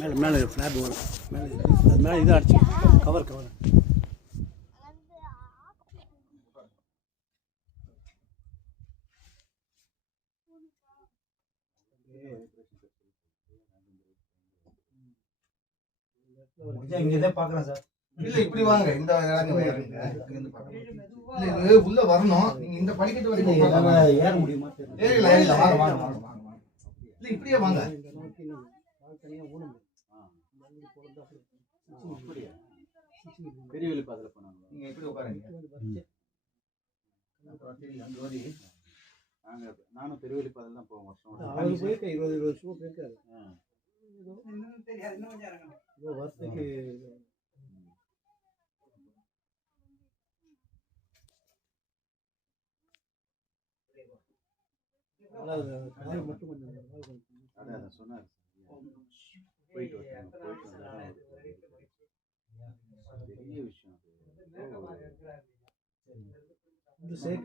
மேலே மேலே ஃப்ளாட் வரும் மேலே அது மேலே இதாக அடிச்சு கவர் இங்கதான் பாக்குறேன் சார். இல்ல இப்படி வாங்க, இந்த இது உள்ள வரணும். நீங்க இந்த படிக்கட்டு வரைக்கும் ஏற முடியுமா? ஏறல வாங்க. இல்ல இப்படியே வாங்க. பெரிய வெளி பாத்துல போனாங்க. நீங்க இப்படி உட்காருங்க. நானும் பெரிய வெளி பாதையில தான் போவோம் வருஷம். 20 வருஷமா போயிருக்காரு. வருஷத்துக்கு மட்டும் அதான் சொன்னார். போயிட்டு பெரிய விஷயம்.